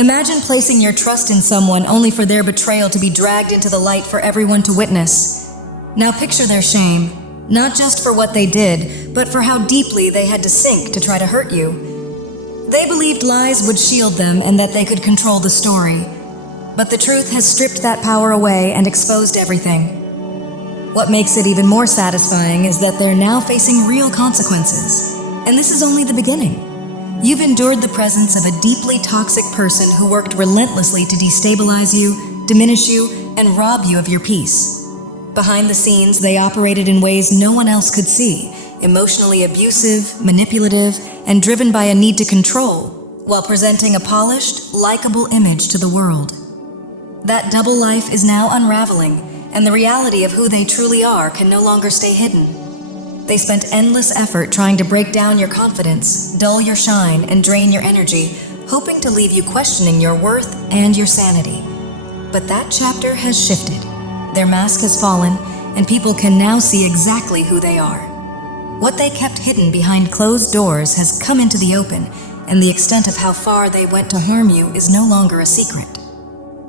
Imagine placing your trust in someone only for their betrayal to be dragged into the light for everyone to witness. Now picture their shame, not just for what they did, but for how deeply they had to sink to try to hurt you. They believed lies would shield them and that they could control the story. But the truth has stripped that power away and exposed everything. What makes it even more satisfying is that they're now facing real consequences. And this is only the beginning. You've endured the presence of a deeply toxic person who worked relentlessly to destabilize you, diminish you, and rob you of your peace. Behind the scenes, they operated in ways no one else could see, emotionally abusive, manipulative, and driven by a need to control, while presenting a polished, likable image to the world. That double life is now unraveling, and the reality of who they truly are can no longer stay hidden. They spent endless effort trying to break down your confidence, dull your shine, and drain your energy, hoping to leave you questioning your worth and your sanity. But that chapter has shifted. Their mask has fallen, and people can now see exactly who they are. What they kept hidden behind closed doors has come into the open, and the extent of how far they went to harm you is no longer a secret.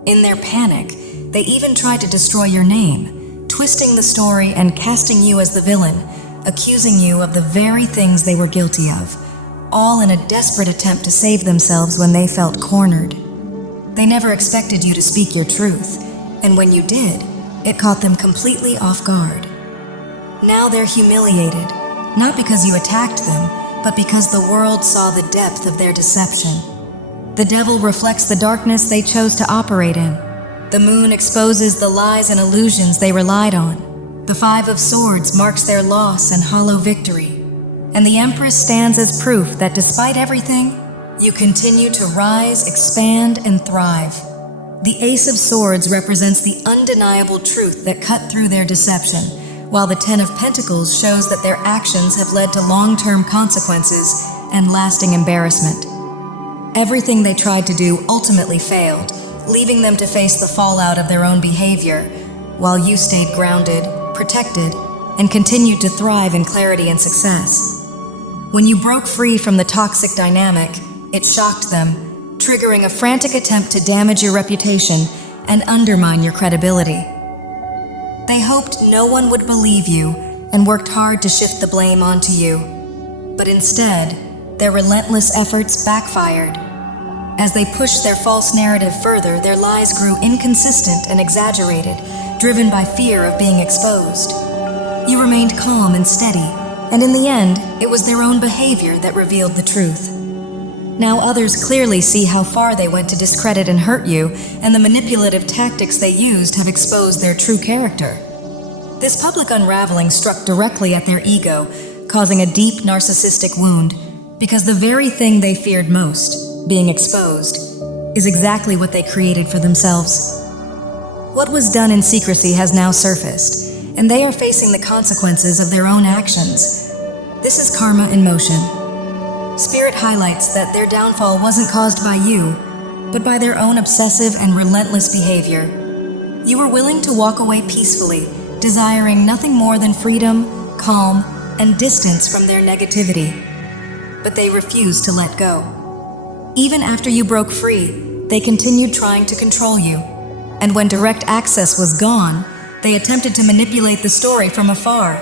In their panic, they even tried to destroy your name, twisting the story and casting you as the villain, accusing you of the very things they were guilty of, all in a desperate attempt to save themselves when they felt cornered. They never expected you to speak your truth, and when you did, it caught them completely off guard. Now they're humiliated, not because you attacked them, but because the world saw the depth of their deception. The devil reflects the darkness they chose to operate in. The moon exposes the lies and illusions they relied on. The Five of Swords marks their loss and hollow victory. And the Empress stands as proof that despite everything, you continue to rise, expand, and thrive. The Ace of Swords represents the undeniable truth that cut through their deception, while the Ten of Pentacles shows that their actions have led to long-term consequences and lasting embarrassment. Everything they tried to do ultimately failed, leaving them to face the fallout of their own behavior, while you stayed grounded, protected, and continued to thrive in clarity and success. When you broke free from the toxic dynamic, it shocked them, triggering a frantic attempt to damage your reputation and undermine your credibility. They hoped no one would believe you and worked hard to shift the blame onto you. But instead, their relentless efforts backfired. As they pushed their false narrative further, their lies grew inconsistent and exaggerated, driven by fear of being exposed. You remained calm and steady, and in the end, it was their own behavior that revealed the truth. Now others clearly see how far they went to discredit and hurt you, and the manipulative tactics they used have exposed their true character. This public unraveling struck directly at their ego, causing a deep narcissistic wound, because the very thing they feared most, being exposed, is exactly what they created for themselves. What was done in secrecy has now surfaced, and they are facing the consequences of their own actions. This is karma in motion. Spirit highlights that their downfall wasn't caused by you, but by their own obsessive and relentless behavior. You were willing to walk away peacefully, desiring nothing more than freedom, calm, and distance from their negativity. But they refused to let go. Even after you broke free, they continued trying to control you. And when direct access was gone, they attempted to manipulate the story from afar.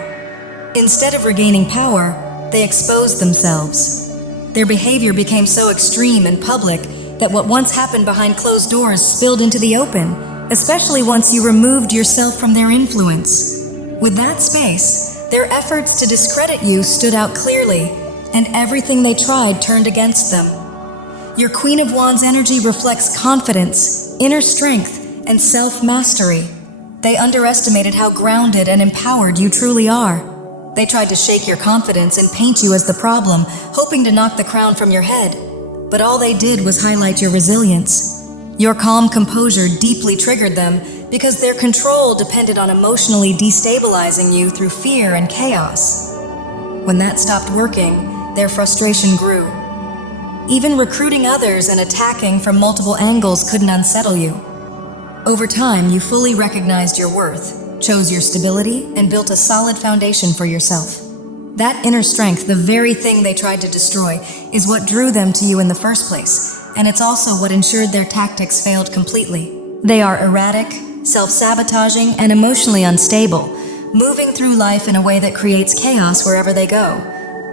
Instead of regaining power, they exposed themselves. Their behavior became so extreme and public that what once happened behind closed doors spilled into the open, especially once you removed yourself from their influence. With that space, their efforts to discredit you stood out clearly, and everything they tried turned against them. Your Queen of Wands energy reflects confidence, inner strength, and self-mastery. They underestimated how grounded and empowered you truly are. They tried to shake your confidence and paint you as the problem, hoping to knock the crown from your head. But all they did was highlight your resilience. Your calm composure deeply triggered them because their control depended on emotionally destabilizing you through fear and chaos. When that stopped working, their frustration grew. Even recruiting others and attacking from multiple angles couldn't unsettle you. Over time, you fully recognized your worth, chose your stability, and built a solid foundation for yourself. That inner strength, the very thing they tried to destroy, is what drew them to you in the first place, and it's also what ensured their tactics failed completely. They are erratic, self-sabotaging, and emotionally unstable, moving through life in a way that creates chaos wherever they go.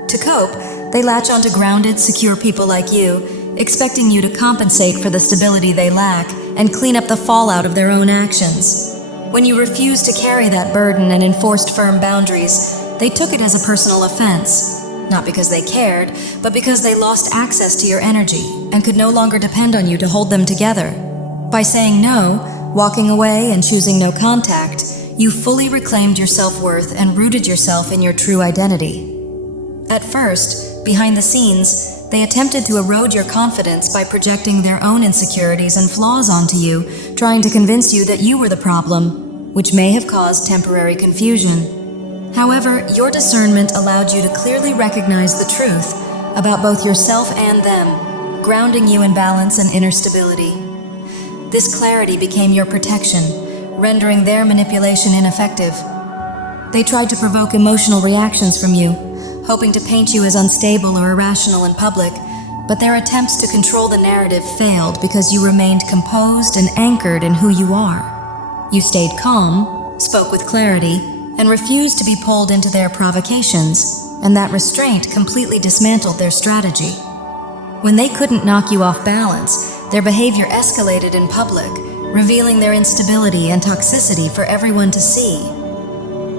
To cope, they latch onto grounded, secure people like you, expecting you to compensate for the stability they lack and clean up the fallout of their own actions. When you refused to carry that burden and enforced firm boundaries, they took it as a personal offense, not because they cared, but because they lost access to your energy and could no longer depend on you to hold them together. By saying no, walking away, and choosing no contact, you fully reclaimed your self-worth and rooted yourself in your true identity. At first, behind the scenes, they attempted to erode your confidence by projecting their own insecurities and flaws onto you, trying to convince you that you were the problem, which may have caused temporary confusion. However, your discernment allowed you to clearly recognize the truth about both yourself and them, grounding you in balance and inner stability. This clarity became your protection, rendering their manipulation ineffective. They tried to provoke emotional reactions from you, hoping to paint you as unstable or irrational in public, but their attempts to control the narrative failed because you remained composed and anchored in who you are. You stayed calm, spoke with clarity, and refused to be pulled into their provocations, and that restraint completely dismantled their strategy. When they couldn't knock you off balance, their behavior escalated in public, revealing their instability and toxicity for everyone to see.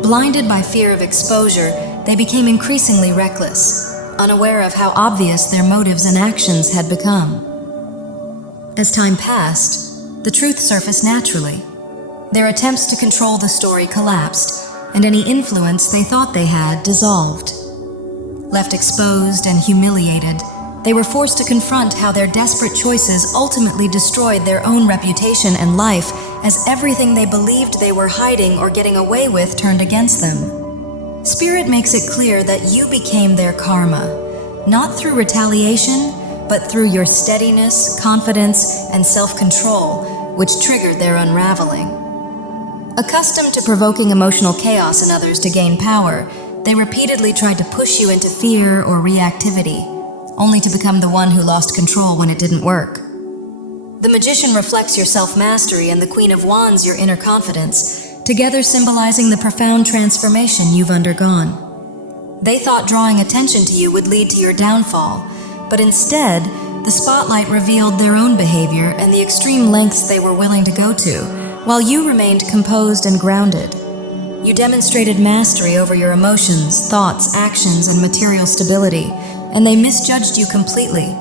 Blinded by fear of exposure, they became increasingly reckless, unaware of how obvious their motives and actions had become. As time passed, the truth surfaced naturally. Their attempts to control the story collapsed, and any influence they thought they had dissolved. Left exposed and humiliated, they were forced to confront how their desperate choices ultimately destroyed their own reputation and life, as everything they believed they were hiding or getting away with turned against them. Spirit makes it clear that you became their karma, not through retaliation, but through your steadiness, confidence, and self-control, which triggered their unraveling. Accustomed to provoking emotional chaos in others to gain power, they repeatedly tried to push you into fear or reactivity, only to become the one who lost control when it didn't work. The Magician reflects your self-mastery, and the Queen of Wands your inner confidence, together symbolizing the profound transformation you've undergone. They thought drawing attention to you would lead to your downfall, but instead, the spotlight revealed their own behavior and the extreme lengths they were willing to go to, while you remained composed and grounded. You demonstrated mastery over your emotions, thoughts, actions, and material stability, and they misjudged you completely,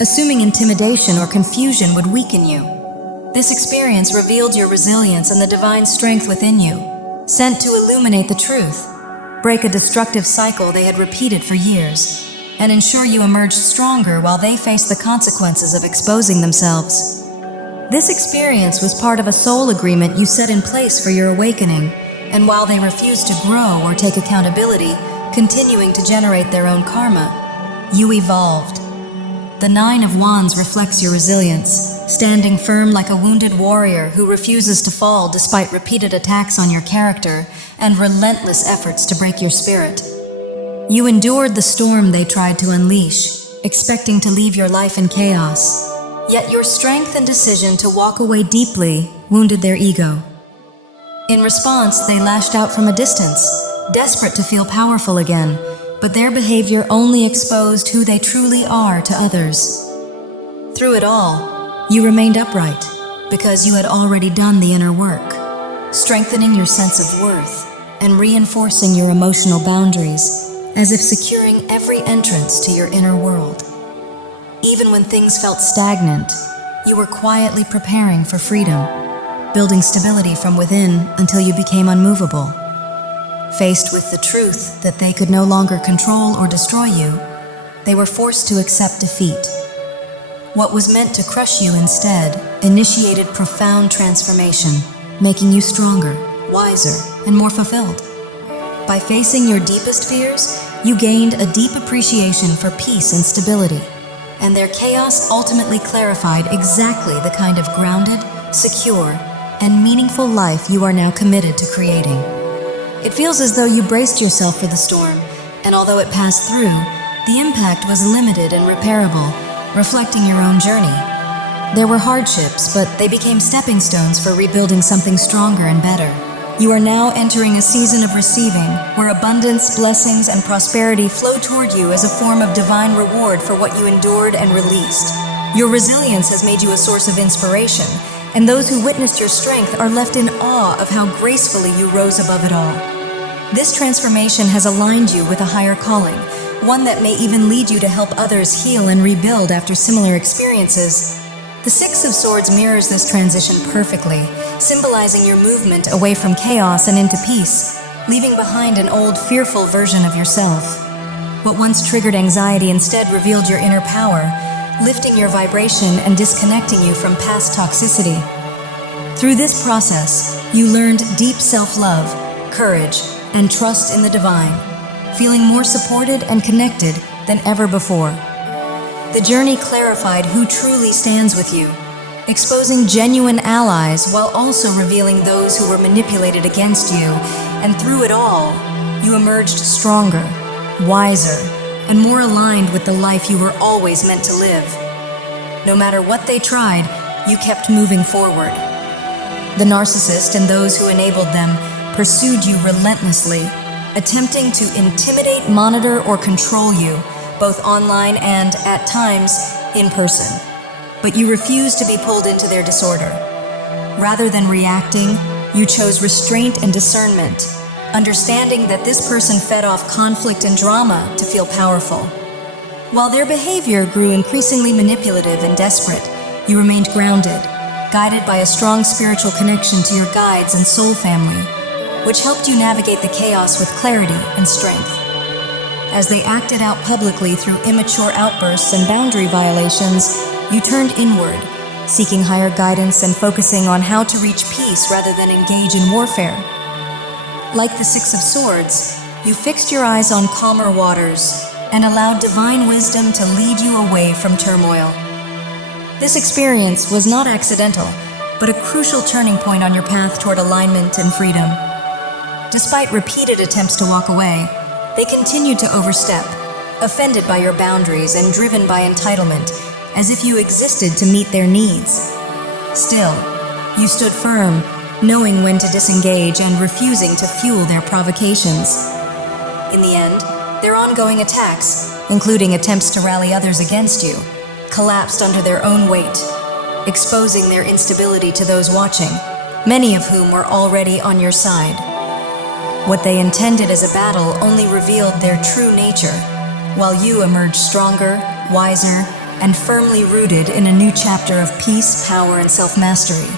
assuming intimidation or confusion would weaken you. This experience revealed your resilience and the divine strength within you, sent to illuminate the truth, break a destructive cycle they had repeated for years, and ensure you emerged stronger while they faced the consequences of exposing themselves. This experience was part of a soul agreement you set in place for your awakening, and while they refused to grow or take accountability, continuing to generate their own karma, you evolved. The Nine of Wands reflects your resilience, standing firm like a wounded warrior who refuses to fall despite repeated attacks on your character and relentless efforts to break your spirit. You endured the storm they tried to unleash, expecting to leave your life in chaos. Yet your strength and decision to walk away deeply wounded their ego. In response, they lashed out from a distance, desperate to feel powerful again, but their behavior only exposed who they truly are to others. Through it all, you remained upright, because you had already done the inner work, strengthening your sense of worth and reinforcing your emotional boundaries, as if securing every entrance to your inner world. Even when things felt stagnant, you were quietly preparing for freedom, building stability from within until you became unmovable. Faced with the truth that they could no longer control or destroy you, they were forced to accept defeat. What was meant to crush you instead initiated profound transformation, making you stronger, wiser, and more fulfilled. By facing your deepest fears, you gained a deep appreciation for peace and stability, and their chaos ultimately clarified exactly the kind of grounded, secure, and meaningful life you are now committed to creating. It feels as though you braced yourself for the storm, and although it passed through, the impact was limited and repairable, reflecting your own journey, There were hardships, but they became stepping stones for rebuilding something stronger and better. You are now entering a season of receiving, where abundance, blessings, and prosperity flow toward you as a form of divine reward for what you endured and released. Your resilience has made you a source of inspiration, and those who witnessed your strength are left in awe of how gracefully you rose above it all. This transformation has aligned you with a higher calling, one that may even lead you to help others heal and rebuild after similar experiences. The Six of Swords mirrors this transition perfectly, symbolizing your movement away from chaos and into peace, leaving behind an old, fearful version of yourself. What once triggered anxiety instead revealed your inner power, lifting your vibration and disconnecting you from past toxicity. Through this process, you learned deep self-love, courage, and trust in the divine, feeling more supported and connected than ever before. The journey clarified who truly stands with you, exposing genuine allies while also revealing those who were manipulated against you, and through it all, you emerged stronger, wiser, and more aligned with the life you were always meant to live. No matter what they tried, you kept moving forward. The narcissist and those who enabled them pursued you relentlessly, attempting to intimidate, monitor, or control you, both online and, at times, in person. But you refused to be pulled into their disorder. Rather than reacting, you chose restraint and discernment, understanding that this person fed off conflict and drama to feel powerful. While their behavior grew increasingly manipulative and desperate, you remained grounded, guided by a strong spiritual connection to your guides and soul family, which helped you navigate the chaos with clarity and strength. As they acted out publicly through immature outbursts and boundary violations, you turned inward, seeking higher guidance and focusing on how to reach peace rather than engage in warfare. Like the Six of Swords, you fixed your eyes on calmer waters and allowed divine wisdom to lead you away from turmoil. This experience was not accidental, but a crucial turning point on your path toward alignment and freedom. Despite repeated attempts to walk away, they continued to overstep, offended by your boundaries and driven by entitlement, as if you existed to meet their needs. Still, you stood firm, knowing when to disengage and refusing to fuel their provocations. In the end, their ongoing attacks, including attempts to rally others against you, collapsed under their own weight, exposing their instability to those watching, many of whom were already on your side. What they intended as a battle only revealed their true nature, while you emerged stronger, wiser, and firmly rooted in a new chapter of peace, power, and self-mastery.